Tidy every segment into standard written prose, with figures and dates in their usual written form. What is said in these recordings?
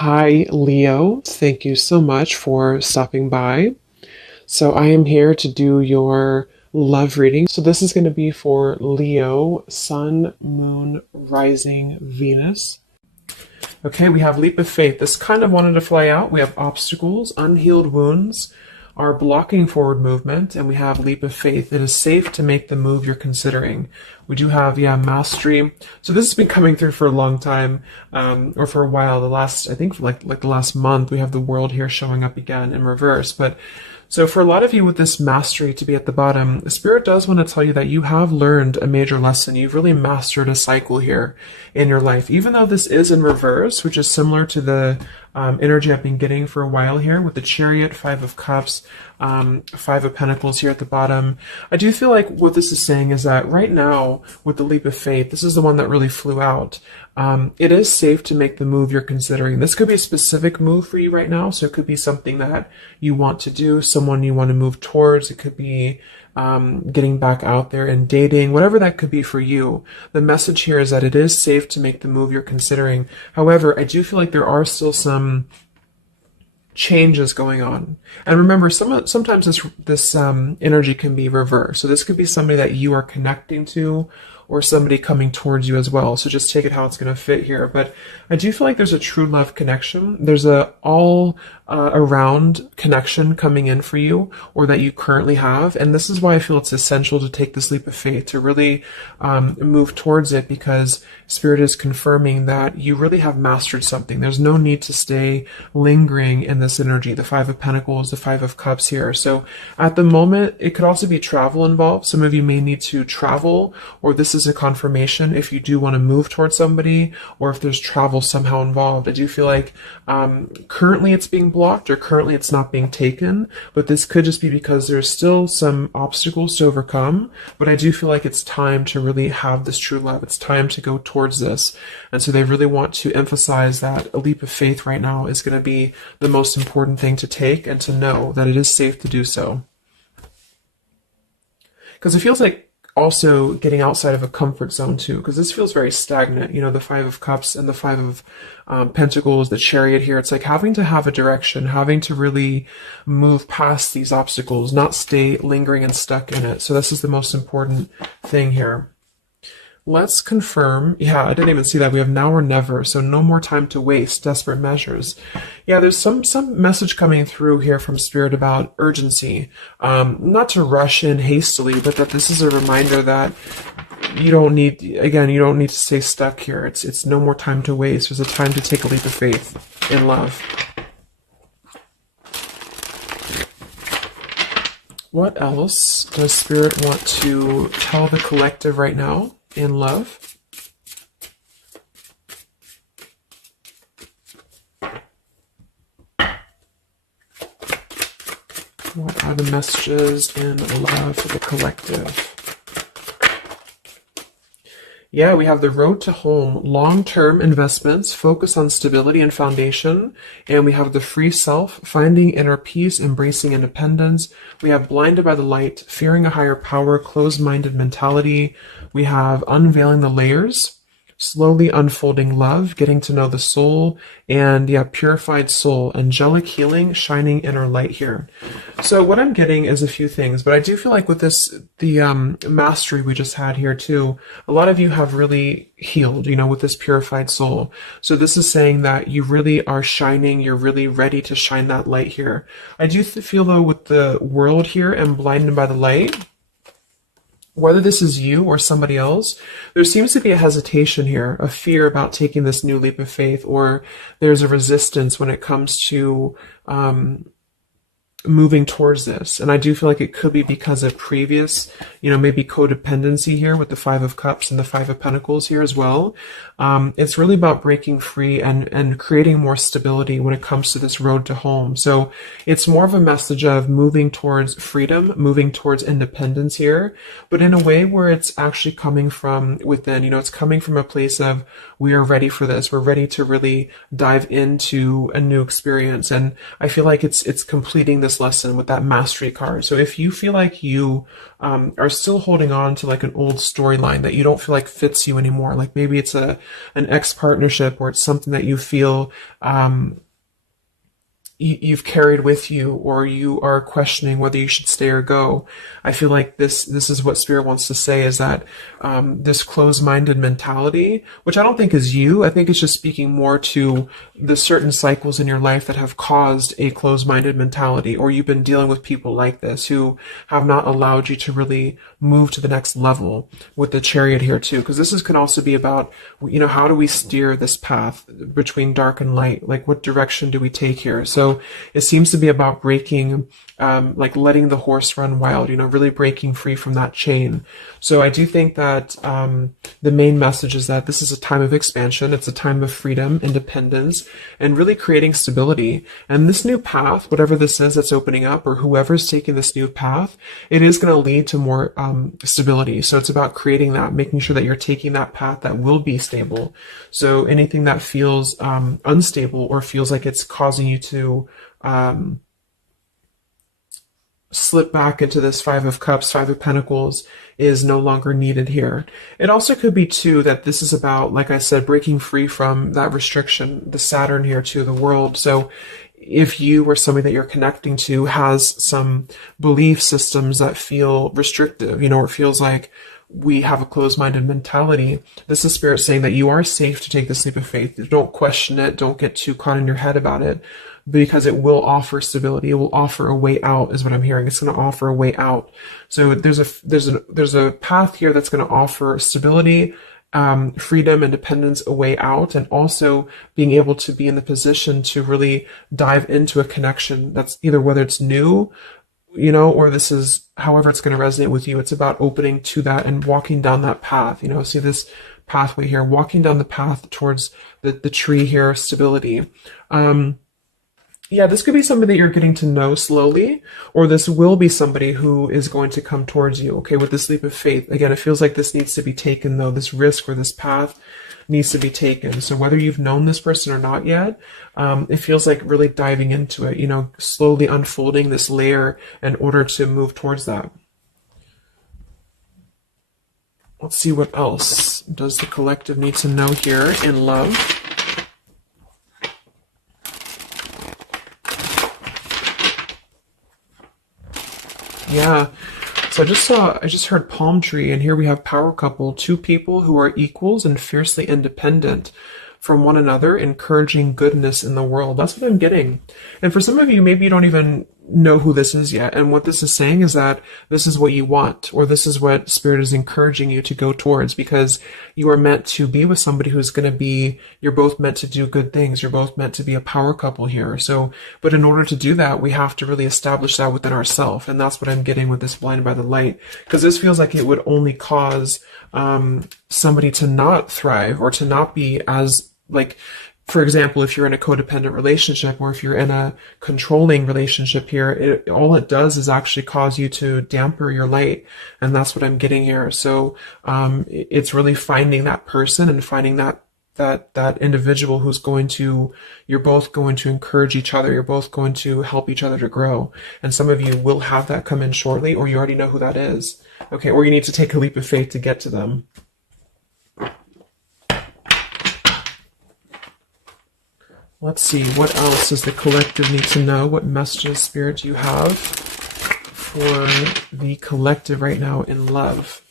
Hi, Leo. Thank you so much for stopping by. So, I am here to do your love reading. So, this is going to be for Leo, Sun, Moon, Rising, Venus. Okay, we have Leap of Faith. This kind of wanted to fly out. We have obstacles, unhealed wounds are blocking forward movement, and we have Leap of Faith. It is safe to make the move you're considering. We do have, Mastery. So this has been coming through for a long time, or for a while. The last, I think, like the last month, we have the World here showing up again in reverse. But so for a lot of you with this Mastery to be at the bottom, the Spirit does want to tell you that you have learned a major lesson. You've really mastered a cycle here in your life. Even though this is in reverse, which is similar to the energy I've been getting for a while here with the Chariot, Five of Cups, Five of Pentacles here at the bottom. I do feel like what this is saying is that right now with the Leap of Faith, this is the one that really flew out. It is safe to make the move you're considering. This could be a specific move for you right now. So it could be something that you want to do, someone you want to move towards. It could be getting back out there and dating, whatever that could be for you. The message here is that it is safe to make the move you're considering. However, I do feel like there are still some changes going on. And remember, sometimes this energy can be reversed. So this could be somebody that you are connecting to, or somebody coming towards you as well. So just take it how it's going to fit here. But I do feel like there's a true love connection. There's a all around connection coming in for you, or that you currently have. And this is why I feel it's essential to take this leap of faith, to really move towards it, because Spirit is confirming that you really have mastered something. There's no need to stay lingering in this energy. The Five of Pentacles, the Five of Cups here. So at the moment, it could also be travel involved. Some of you may need to travel, or this is a confirmation if you do want to move towards somebody, or if there's travel somehow involved. I do feel like currently it's being blocked, or currently it's not being taken, but this could just be because there's still some obstacles to overcome. But I do feel like it's time to really have this true love. It's time to go towards this. And so they really want to emphasize that a leap of faith right now is going to be the most important thing to take, and to know that it is safe to do so. Because it feels like also getting outside of a comfort zone too, because this feels very stagnant. The Five of Cups and the Five of Pentacles, the Chariot here. It's like having to have a direction, having to really move past these obstacles, not stay lingering and stuck in it. So this is the most important thing here. Let's confirm. Yeah, I didn't even see that. We have now or never. So no more time to waste. Desperate measures. Yeah, there's some message coming through here from Spirit about urgency. Not to rush in hastily, but that this is a reminder that you don't need to stay stuck here. It's no more time to waste. There's a time to take a leap of faith in love. What else does Spirit want to tell the collective right now in love? What are the messages in love for the collective? Yeah, we have the road to home, long-term investments, focus on stability and foundation. And we have the free self, finding inner peace, embracing independence. We have blinded by the light, fearing a higher power, closed-minded mentality. We have unveiling the layers, slowly unfolding love, getting to know the soul, and purified soul, angelic healing, shining inner light here. So what I'm getting is a few things, but I do feel like with this, the mastery we just had here too, a lot of you have really healed, with this purified soul. So this is saying that you really are shining, you're really ready to shine that light here. I do feel though with the world here and blinded by the light, whether this is you or somebody else, there seems to be a hesitation here, a fear about taking this new leap of faith, or there's a resistance when it comes to moving towards this. And I do feel like it could be because of previous, maybe codependency here with the Five of Cups and the Five of Pentacles here as well. It's really about breaking free and creating more stability when it comes to this road to home. So it's more of a message of moving towards freedom, moving towards independence here, but in a way where it's actually coming from within. It's coming from a place of, we are ready for this. We're ready to really dive into a new experience. And I feel like it's completing this this lesson with that mastery card. So if you feel like you are still holding on to like an old storyline that you don't feel like fits you anymore, like maybe it's an ex partnership, or it's something that you feel you've carried with you, or you are questioning whether you should stay or go. I feel like this is what Spirit wants to say, is that this closed-minded mentality, which I don't think is you, I think it's just speaking more to the certain cycles in your life that have caused a closed-minded mentality, or you've been dealing with people like this who have not allowed you to really move to the next level, with the Chariot here too, because can also be about, how do we steer this path between dark and light? Like, what direction do we take here? So it seems to be about breaking, like letting the horse run wild, really breaking free from that chain. So I do think that the main message is that this is a time of expansion. It's a time of freedom, independence, and really creating stability. And this new path, whatever this is that's opening up, or whoever's taking this new path, it is going to lead to more stability. So it's about creating that, making sure that you're taking that path that will be stable. So anything that feels unstable, or feels like it's causing you to slip back into this Five of Cups, Five of Pentacles, is no longer needed here. It also could be too that this is about, like I said, breaking free from that restriction, the Saturn here too, the world. So if you or somebody that you're connecting to has some belief systems that feel restrictive, or it feels like we have a closed-minded mentality, this is Spirit saying that you are safe to take this leap of faith. Don't question it. Don't get too caught in your head about it, because it will offer stability. It will offer a way out, is what I'm hearing. It's going to offer a way out. So there's a path here that's going to offer stability, freedom, independence, a way out, and also being able to be in the position to really dive into a connection that's either, whether it's new, or this is however it's going to resonate with you. It's about opening to that and walking down that path. See this pathway here, walking down the path towards the tree here, stability. Yeah, this could be somebody that you're getting to know slowly, or this will be somebody who is going to come towards you, okay, with this leap of faith. Again, it feels like this needs to be taken, though. This risk, or this path needs to be taken. So whether you've known this person or not yet, it feels like really diving into it, slowly unfolding this layer in order to move towards that. Let's see what else does the collective need to know here in love. Yeah, so I just heard palm tree, and here we have power couple, two people who are equals and fiercely independent from one another, encouraging goodness in the world. That's what I'm getting. And for some of you, maybe you don't even know who this is yet. And what this is saying is that this is what you want, or this is what Spirit is encouraging you to go towards, because you are meant to be with somebody who's going to be, you're both meant to do good things. You're both meant to be a power couple here. So, but in order to do that, we have to really establish that within ourselves. And that's what I'm getting with this Blinded by the Light, because this feels like it would only cause somebody to not thrive, or to not be as, like, for example, if you're in a codependent relationship, or if you're in a controlling relationship here, all it does is actually cause you to damper your light. And that's what I'm getting here. So it's really finding that person, and finding that individual who's you're both going to encourage each other. You're both going to help each other to grow. And some of you will have that come in shortly, or you already know who that is. Okay, or you need to take a leap of faith to get to them. Let's see, what else does the collective need to know? What messages, Spirit, do you have for the collective right now in love?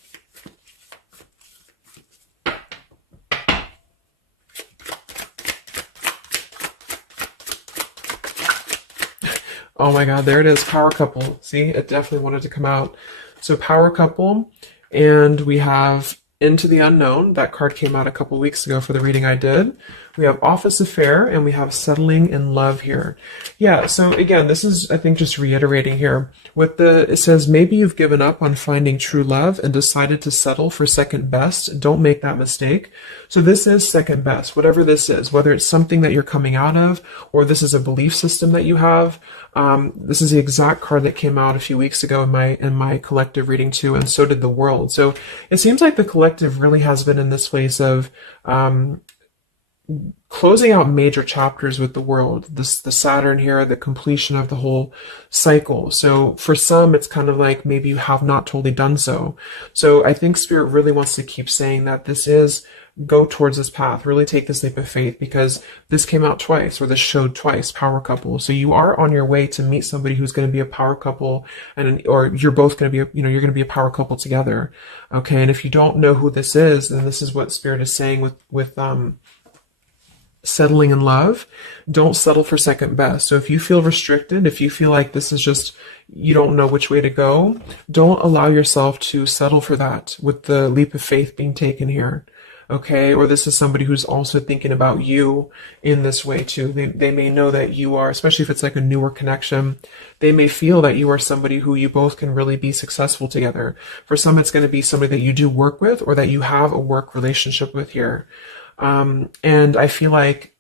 Oh my God, there it is, power couple. See, it definitely wanted to come out. So power couple, and we have Into the Unknown. That card came out a couple weeks ago for the reading I did. We have Office Affair, and we have Settling in Love here. Yeah, so again, this is, I think, just reiterating here. It says, maybe you've given up on finding true love and decided to settle for second best. Don't make that mistake. So this is second best, whatever this is, whether it's something that you're coming out of, or this is a belief system that you have. This is the exact card that came out a few weeks ago in my collective reading too, and so did the world. So it seems like the collective really has been in this place of closing out major chapters with the world. This the Saturn here, the completion of the whole cycle. So for some, it's kind of like maybe you have not totally done so. So I think Spirit really wants to keep saying that this is go towards this path. Really take this leap of faith, because this came out twice, or this showed twice, power couple. So you are on your way to meet somebody who's going to be a power couple, or you're both going to be, you're going to be a power couple together. Okay, and if you don't know who this is, then this is what Spirit is saying with settling in love. Don't settle for second best. So if you feel restricted, if you feel like this is just, you don't know which way to go, don't allow yourself to settle for that with the leap of faith being taken here. Okay, or this is somebody who's also thinking about you in this way too. They may know that you are, especially if it's like a newer connection, they may feel that you are somebody who you both can really be successful together. For some, it's going to be somebody that you do work with, or that you have a work relationship with here. And I feel like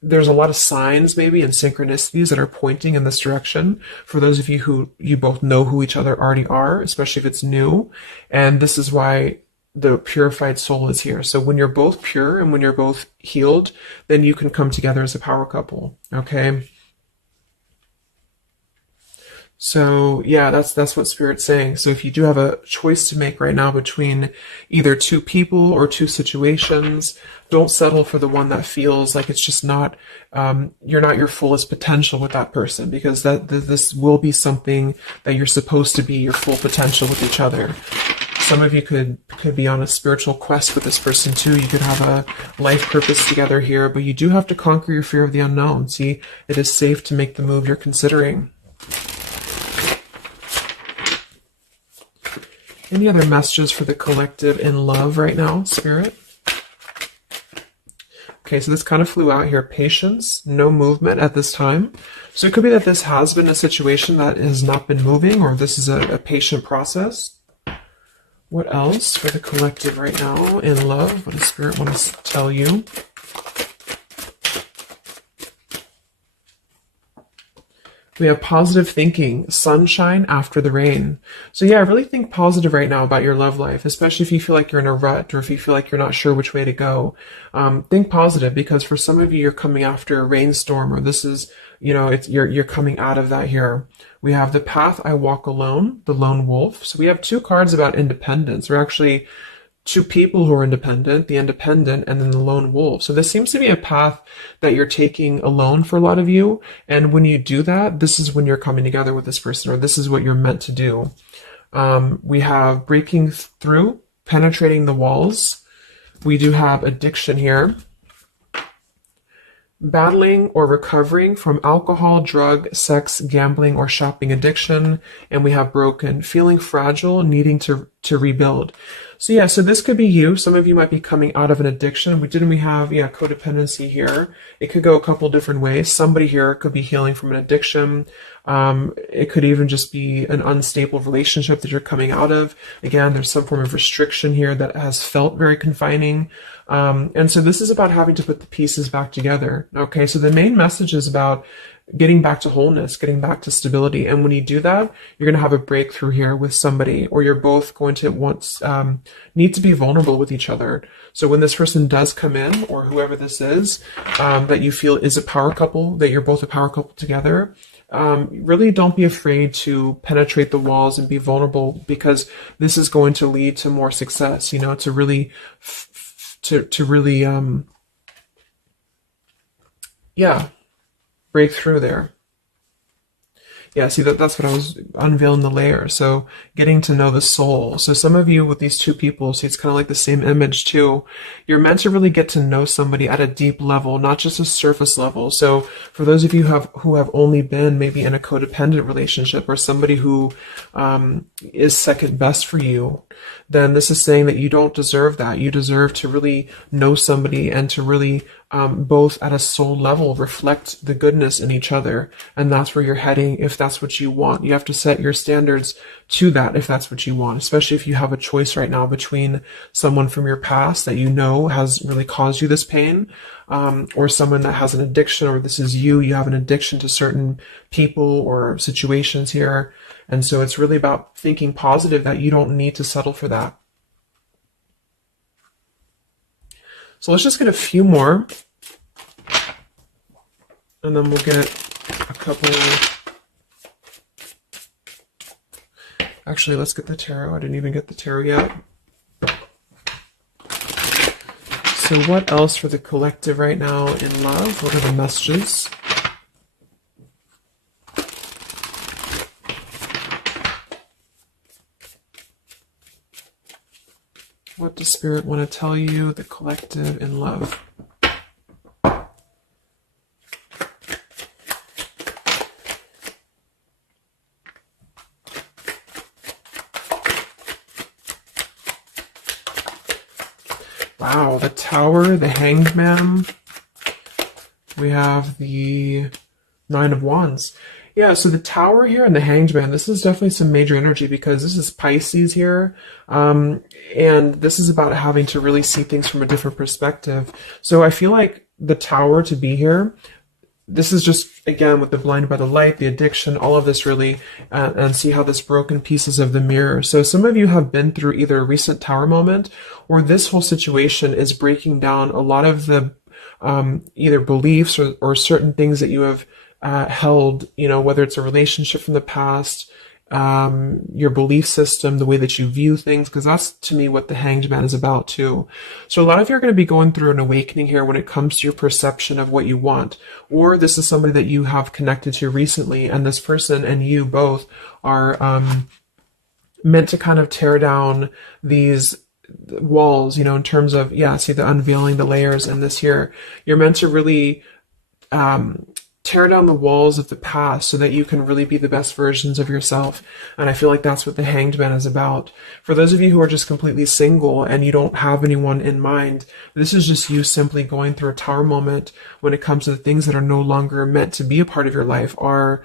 there's a lot of signs maybe and synchronicities that are pointing in this direction for those of you who you both know who each other already are, especially if it's new. And this is why the purified soul is here. So when you're both pure and when you're both healed, then you can come together as a power couple. Okay. So yeah, that's what Spirit's saying. So if you do have a choice to make right now between either two people or two situations, don't settle for the one that feels like it's just not, you're not your fullest potential with that person, because this will be something that you're supposed to be your full potential with each other. Some of you could be on a spiritual quest with this person too. You could have a life purpose together here, but you do have to conquer your fear of the unknown. See, it is safe to make the move you're considering. Any other messages for the collective in love right now, Spirit? Okay, so this kind of flew out here. Patience, no movement at this time. So it could be that this has been a situation that has not been moving, or this is a patient process. What else for the collective right now in love? What does Spirit want to tell you? We have positive thinking, sunshine after the rain. So yeah, really think positive right now about your love life, especially if you feel like you're in a rut, or if you feel like you're not sure which way to go. Think positive, because for some of you, you're coming after a rainstorm, or this is, you're coming out of that here. We have the path I walk alone, the lone wolf. So we have two cards about independence. We're actually two people who are independent, the independent, and then the lone wolf. So this seems to be a path that you're taking alone for a lot of you. And when you do that, this is when you're coming together with this person, or this is what you're meant to do. We have breaking through, penetrating the walls. We do have addiction here. Battling or recovering from alcohol, drug, sex, gambling, or shopping addiction. And we have broken, feeling fragile, needing to rebuild. So yeah, so this could be you. Some of you might be coming out of an addiction. We have, codependency here. It could go a couple different ways. Somebody here could be healing from an addiction. It could even just be an unstable relationship that you're coming out of. Again, there's some form of restriction here that has felt very confining. And so this is about having to put the pieces back together. Okay, so the main message is about getting back to wholeness, getting back to stability. And when you do that, you're going to have a breakthrough here with somebody, or you're both going to need to be vulnerable with each other. So when this person does come in, or whoever this is, that you feel is a power couple, that you're both a power couple together, really don't be afraid to penetrate the walls and be vulnerable, because this is going to lead to more success, to really, break through there. Yeah, see, that's what I was unveiling, the layer. So getting to know the soul. So some of you with these two people, see, it's kind of like the same image too. You're meant to really get to know somebody at a deep level, not just a surface level. So for those of you who have only been maybe in a codependent relationship, or somebody who is second best for you, then this is saying that you don't deserve that. You deserve to really know somebody, and to really both at a soul level reflect the goodness in each other. And that's where you're heading if that's what you want. You have to set your standards to that if that's what you want, especially if you have a choice right now between someone from your past that has really caused you this pain, or someone that has an addiction, or this is you have an addiction to certain people or situations here. And so it's really about thinking positive, that you don't need to settle for that. So let's just get a few more And then we'll get a couple. Actually, let's get the tarot. I didn't even get the tarot yet. So what else for the collective right now in love? What are the messages? What does Spirit want to tell you, the collective in love? Wow, the Tower, the Hanged Man. We have the Nine of Wands. Yeah, so the Tower here and the Hanged Man, this is definitely some major energy because this is Pisces here. And this is about having to really see things from a different perspective. So I feel like the Tower to be here, this is just, again, with the blinded by the light, the addiction, all of this really, and see how this broken pieces of the mirror. So some of you have been through either a recent Tower moment or this whole situation is breaking down a lot of the either beliefs or certain things that you have held, you know, whether it's a relationship from the past, your belief system, the way that you view things, because that's to me what the Hanged Man is about too. So a lot of you are going to be going through an awakening here when it comes to your perception of what you want, or this is somebody that you have connected to recently, and this person and you both are meant to kind of tear down these walls, you know, in terms of, yeah, see the unveiling the layers in this here. You're meant to really tear down the walls of the past so that you can really be the best versions of yourself. And I feel like that's what the Hanged Man is about. For those of you who are just completely single and you don't have anyone in mind, this is just you simply going through a Tower moment when it comes to the things that are no longer meant to be a part of your life are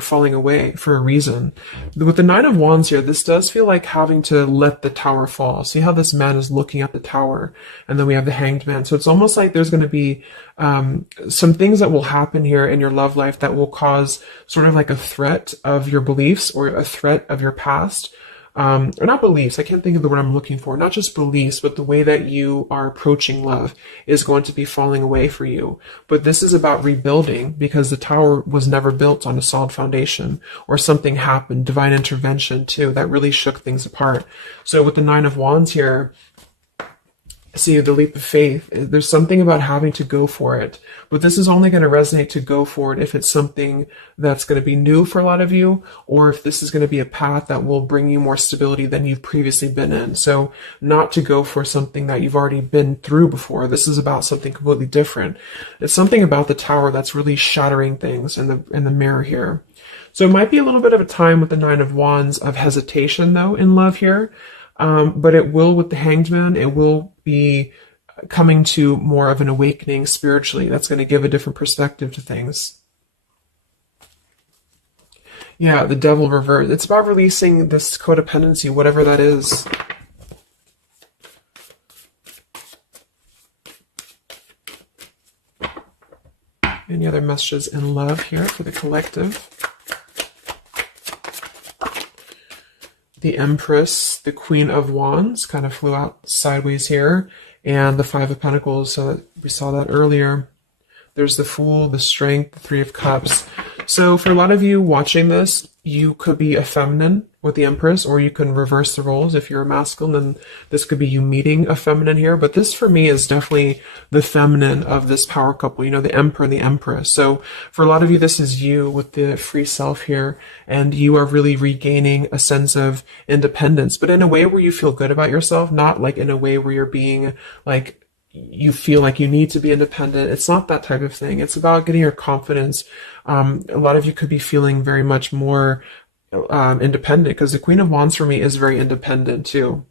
falling away for a reason. With the Nine of Wands here, this does feel like having to let the Tower fall. See how this man is looking at the Tower, and then we have the Hanged Man. So it's almost like there's going to be some things that will happen here in your love life that will cause sort of like a threat of your beliefs or a threat of your past. Or not beliefs, I can't think of the word I'm looking for. Not just beliefs, but the way that you are approaching love is going to be falling away for you. But this is about rebuilding because the Tower was never built on a solid foundation, or something happened, divine intervention too, that really shook things apart. So with the Nine of Wands here, see the leap of faith, there's something about having to go for it, but this is only going to resonate to go for it if it's something that's going to be new for a lot of you, or if this is going to be a path that will bring you more stability than you've previously been in. So not to go for something that you've already been through before. This is about something completely different. It's something about the Tower that's really shattering things in the mirror here. So it might be a little bit of a time with the Nine of Wands of hesitation though in love here. But it will, with the Hanged Man, it will be coming to more of an awakening spiritually. That's going to give a different perspective to things. Yeah, the Devil reversed. It's about releasing this codependency, whatever that is. Any other messages in love here for the collective? The Empress, the Queen of Wands, kind of flew out sideways here, and the Five of Pentacles, so we saw that earlier. There's the Fool, the Strength, the Three of Cups. So for a lot of you watching this, you could be a feminine with the Empress, or you can reverse the roles. If you're a masculine, then this could be you meeting a feminine here. But this for me is definitely the feminine of this power couple, you know, the Emperor and the Empress. So for a lot of you, this is you with the free self here, and you are really regaining a sense of independence, but in a way where you feel good about yourself, not like in a way where you're being like, you feel like you need to be independent. It's not that type of thing. It's about getting your confidence. A lot of you could be feeling very much more independent, because the Queen of Wands for me is very independent too.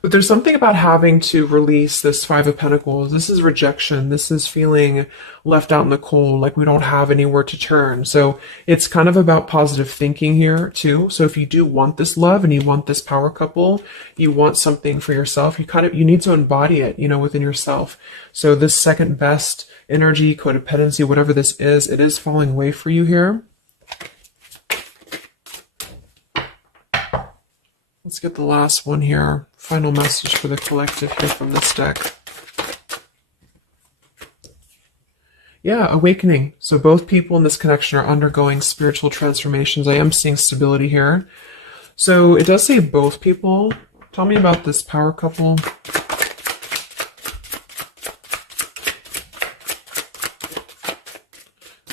But there's something about having to release this Five of Pentacles. This is rejection. This is feeling left out in the cold, like we don't have anywhere to turn. So it's kind of about positive thinking here too. So if you do want this love and you want this power couple, you want something for yourself, you need to embody it, you know, within yourself. So this second best energy, codependency, whatever this is, it is falling away for you here. Let's get the last one here. Final message for the collective here from this deck. Yeah, awakening. So both people in this connection are undergoing spiritual transformations. I am seeing stability here. So it does say both people. Tell me about this power couple.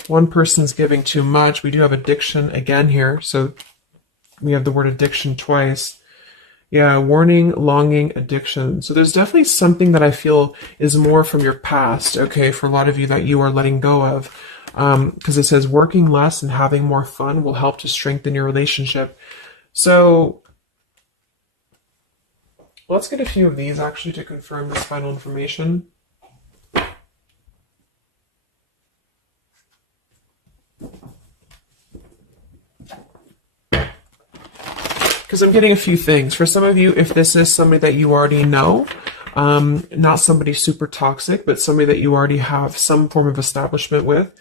One person's giving too much. We do have addiction again here. So we have the word addiction twice. Yeah, warning, longing, addiction. So there's definitely something that I feel is more from your past, okay, for a lot of you that you are letting go of. Because it says working less and having more fun will help to strengthen your relationship. So let's get a few of these actually to confirm this final information. Because I'm getting a few things. For some of you, if this is somebody that you already know, not somebody super toxic, but somebody that you already have some form of establishment with,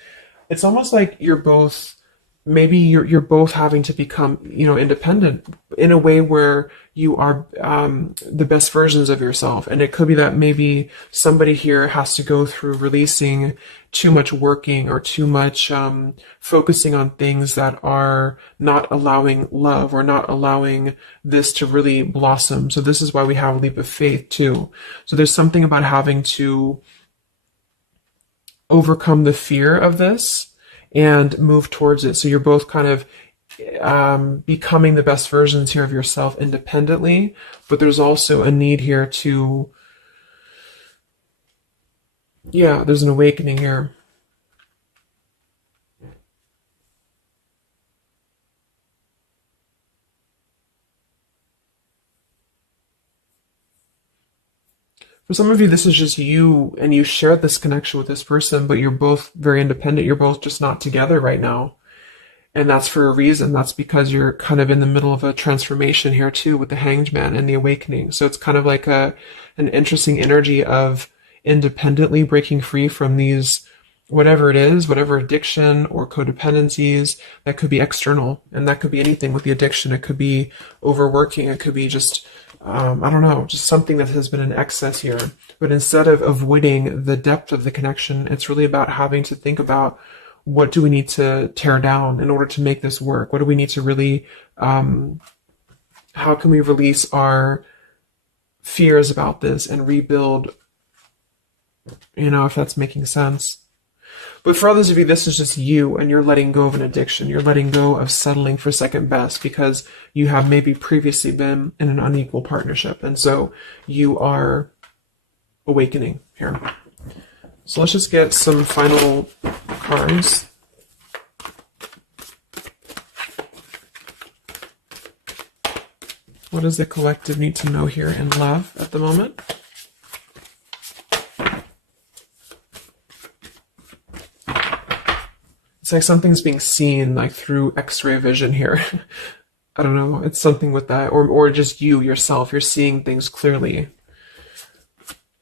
it's almost like you're both, maybe you're both having to become, independent in a way where you are the best versions of yourself. And it could be that maybe somebody here has to go through releasing too much working or too much focusing on things that are not allowing love or not allowing this to really blossom. So this is why we have a leap of faith too. So there's something about having to overcome the fear of this and move towards it. So you're both kind of becoming the best versions here of yourself independently, but there's also a need here to, there's an awakening here. For some of you, this is just you, and you share this connection with this person, but you're both very independent. You're both just not together right now. And that's for a reason. That's because you're kind of in the middle of a transformation here too with the Hanged Man and the awakening. So it's kind of like an interesting energy of independently breaking free from these, whatever it is, whatever addiction or codependencies that could be external. And that could be anything with the addiction. It could be overworking. It could be just, I don't know, just something that has been in excess here. But instead of avoiding the depth of the connection, it's really about having to think about, what do we need to tear down in order to make this work? What do we need to really, how can we release our fears about this and rebuild, if that's making sense. But for others of you, this is just you, and you're letting go of an addiction. You're letting go of settling for second best because you have maybe previously been in an unequal partnership. And so you are awakening here. So let's just get some final cards. What does the collective need to know here in love at the moment? It's like something's being seen like through X-ray vision here. I don't know. It's something with that. Or just you yourself. You're seeing things clearly.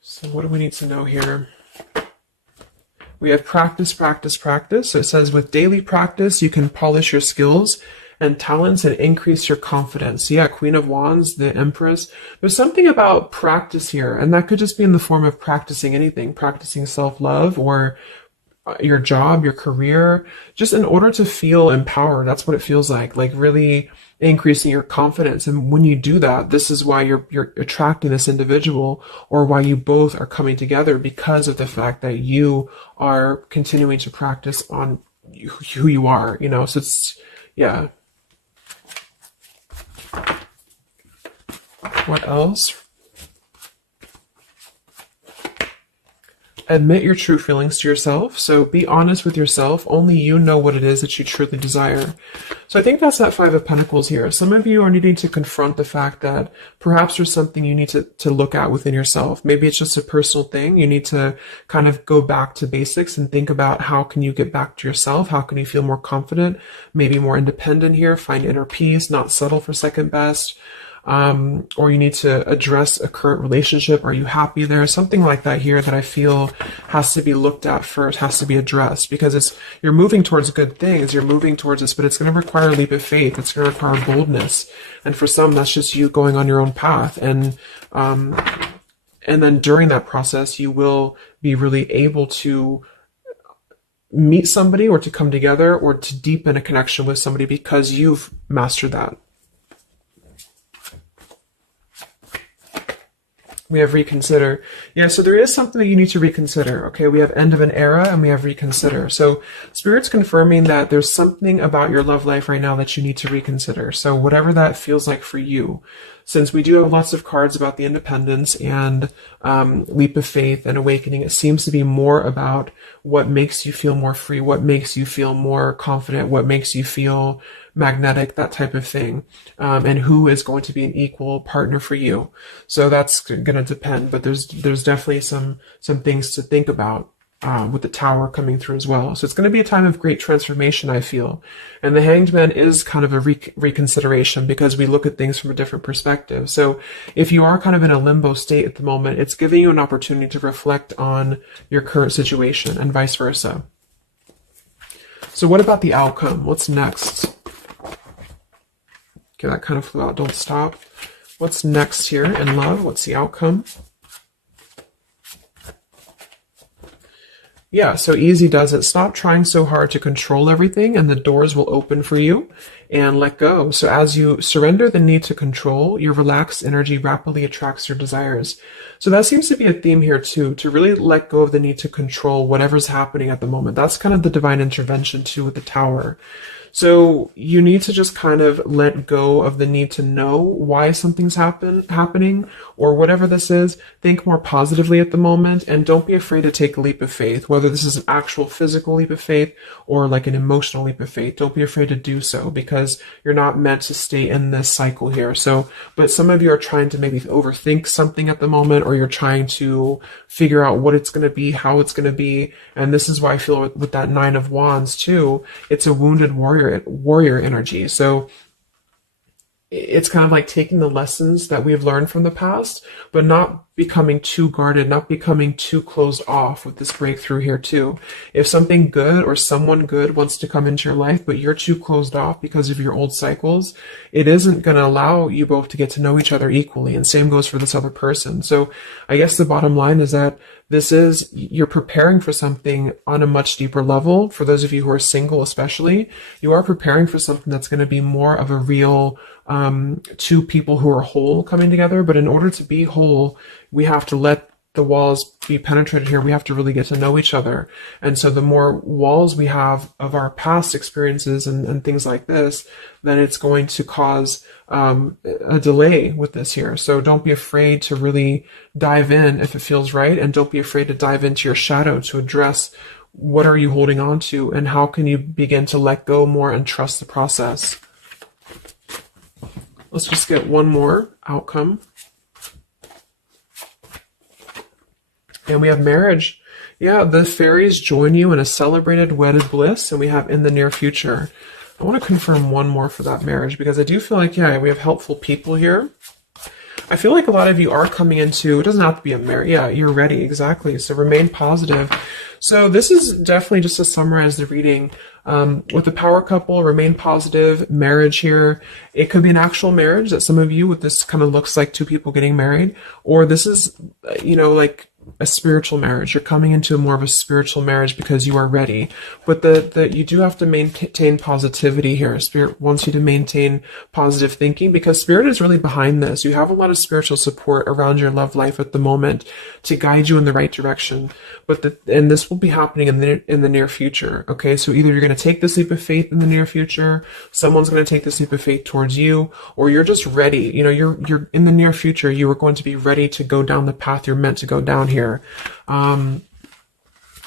So what do we need to know here? We have practice, practice, practice. So it says with daily practice, you can polish your skills and talents and increase your confidence. Yeah, Queen of Wands, the Empress. There's something about practice here, and that could just be in the form of practicing anything, practicing self-love or your job, your career, just in order to feel empowered. That's what it feels like really increasing your confidence. And when you do that, this is why you're attracting this individual, or why you both are coming together, because of the fact that you are continuing to practice on who you are, so it's, yeah. What else? Admit your true feelings to yourself. So be honest with yourself. Only you know what it is that you truly desire. So I think that's that Five of Pentacles here. Some of you are needing to confront the fact that perhaps there's something you need to look at within yourself. Maybe it's just a personal thing. You need to kind of go back to basics and think about how can you get back to yourself? How can you feel more confident, maybe more independent here, find inner peace, not settle for second best. Or you need to address a current relationship. Are you happy there? Something like that here that I feel has to be looked at first, has to be addressed, because you're moving towards good things. You're moving towards this, but it's going to require a leap of faith. It's going to require boldness. And for some, that's just you going on your own path. And then during that process, you will be really able to meet somebody or to come together or to deepen a connection with somebody because you've mastered that. We have reconsider. Yeah, so there is something that you need to reconsider. Okay, we have end of an era and we have reconsider. So Spirit's confirming that there's something about your love life right now that you need to reconsider. So whatever that feels like for you, since we do have lots of cards about the independence and leap of faith and awakening, it seems to be more about what makes you feel more free, what makes you feel more confident, what makes you feel magnetic, that type of thing, and who is going to be an equal partner for you. So that's going to depend, but there's definitely some things to think about with the Tower coming through as well. So it's going to be a time of great transformation, I feel. And the Hanged Man is kind of a reconsideration because we look at things from a different perspective. So if you are kind of in a limbo state at the moment, it's giving you an opportunity to reflect on your current situation and vice versa. So what about the outcome? What's next? Okay, that kind of flew out. Don't stop. What's next here in love? What's the outcome? Yeah, so easy does it. Stop trying so hard to control everything and the doors will open for you, and let go. So as you surrender the need to control, your relaxed energy rapidly attracts your desires. So that seems to be a theme here too, to really let go of the need to control whatever's happening at the moment. That's kind of the divine intervention too with the Tower. So you need to just kind of let go of the need to know why something's happening or whatever this is. Think more positively at the moment and don't be afraid to take a leap of faith, whether this is an actual physical leap of faith or like an emotional leap of faith. Don't be afraid to do so because you're not meant to stay in this cycle here. So, but some of you are trying to maybe overthink something at the moment, or you're trying to figure out what it's going to be, how it's going to be. And this is why I feel with that Nine of Wands too, it's a wounded warrior energy. So it's kind of like taking the lessons that we've learned from the past, but not becoming too guarded, not becoming too closed off with this breakthrough here too. If something good or someone good wants to come into your life, but you're too closed off because of your old cycles, it isn't going to allow you both to get to know each other equally. And same goes for this other person. So I guess the bottom line is that you're preparing for something on a much deeper level. For those of you who are single, especially, you are preparing for something that's going to be more of a real two people who are whole coming together. But in order to be whole, we have to let the walls be penetrated here. We have to really get to know each other. And so the more walls we have of our past experiences and things like this, then it's going to cause a delay with this here. So don't be afraid to really dive in if it feels right. And don't be afraid to dive into your shadow to address what are you holding on to and how can you begin to let go more and trust the process. Let's just get one more outcome. And we have marriage. Yeah, the fairies join you in a celebrated wedded bliss, and we have in the near future. I want to confirm one more for that marriage because I do feel like, yeah, we have helpful people here. I feel like a lot of you are coming into, it doesn't have to be a marriage. Yeah, you're ready. Exactly. So remain positive. So this is definitely just to summarize the reading. With the power couple, remain positive, marriage here. It could be an actual marriage that some of you with this kind of looks like two people getting married, or this is, like a spiritual marriage. You're coming into more of a spiritual marriage because you are ready. But you do have to maintain positivity here. Spirit wants you to maintain positive thinking because Spirit is really behind this. You have a lot of spiritual support around your love life at the moment to guide you in the right direction. And this will be happening in the near future. Okay, so either you're going to take this leap of faith in the near future, someone's going to take this leap of faith towards you, or you're just ready. You're in the near future. You are going to be ready to go down the path you're meant to go down here.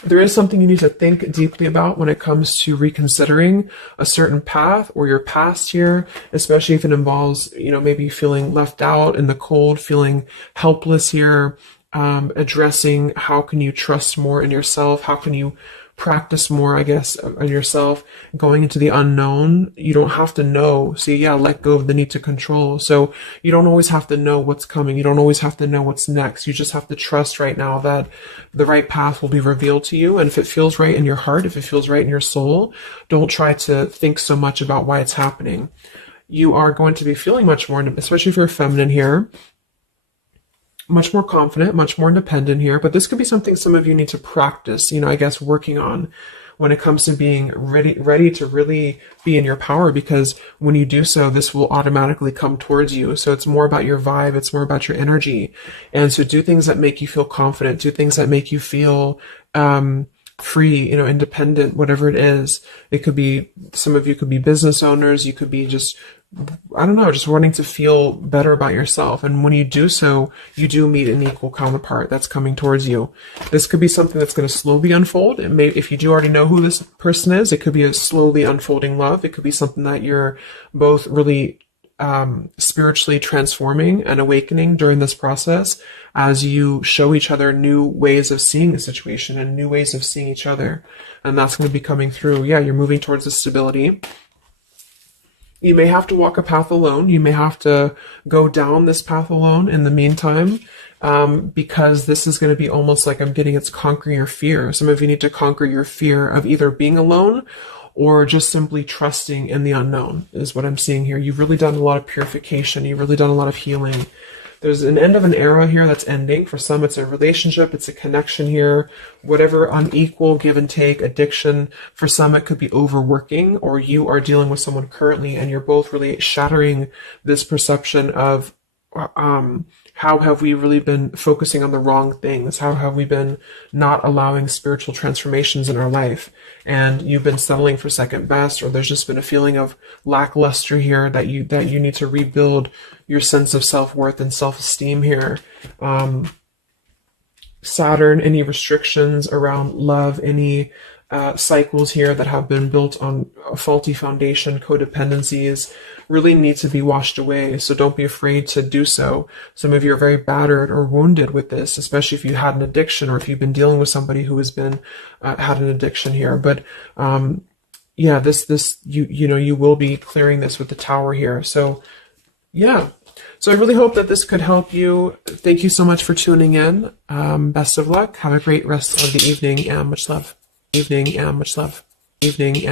There is something you need to think deeply about when it comes to reconsidering a certain path or your past here, especially if it involves, maybe feeling left out in the cold, feeling helpless here, addressing how can you trust more in yourself, how can you practice more, I guess, on yourself, going into the unknown. You don't have to know. See, yeah, let go of the need to control. So you don't always have to know what's coming. You don't always have to know what's next. You just have to trust right now that the right path will be revealed to you. And if it feels right in your heart, if it feels right in your soul, don't try to think so much about why it's happening. You are going to be feeling much more, especially if you're feminine here, much more confident, much more independent here, but this could be something some of you need to practice, I guess, working on. when it comes to being ready to really be in your power, because when you do so, this will automatically come towards you. So it's more about your vibe. It's more about your energy. And so do things that make you feel confident, do things that make you feel, free, independent, whatever it is. It could be, some of you could be business owners. You could be just, I don't know, just wanting to feel better about yourself. And when you do so, you do meet an equal counterpart that's coming towards you. This could be something that's going to slowly unfold. It may, if you do already know who this person is, it could be a slowly unfolding love. It could be something that you're both really spiritually transforming and awakening during this process, as you show each other new ways of seeing the situation and new ways of seeing each other. And that's going to be coming through. Yeah, you're moving towards the stability. You may have to walk a path alone. You may have to go down this path alone in the meantime, because this is going to be almost like, I'm getting, it's conquering your fear. Some of you need to conquer your fear of either being alone or just simply trusting in the unknown, is what I'm seeing here. You've really done a lot of purification. You've really done a lot of healing. There's an end of an era here that's ending. For some, it's a relationship, it's a connection here, whatever unequal give and take, addiction. For some, it could be overworking, or you are dealing with someone currently and you're both really shattering this perception of, how have we really been focusing on the wrong things? How have we been not allowing spiritual transformations in our life? And you've been settling for second best, or there's just been a feeling of lackluster here, that you need to rebuild your sense of self-worth and self-esteem here. Saturn, any restrictions around love, any cycles here that have been built on a faulty foundation, codependencies, really need to be washed away. So don't be afraid to do so. Some of you are very battered or wounded with this, especially if you had an addiction, or if you've been dealing with somebody who has been had an addiction here. But yeah, this you will be clearing this with the Tower here. So yeah. So I really hope that this could help you. Thank you so much for tuning in. Best of luck. Have a great rest of the evening, and much love. Evening, and much love. Evening, and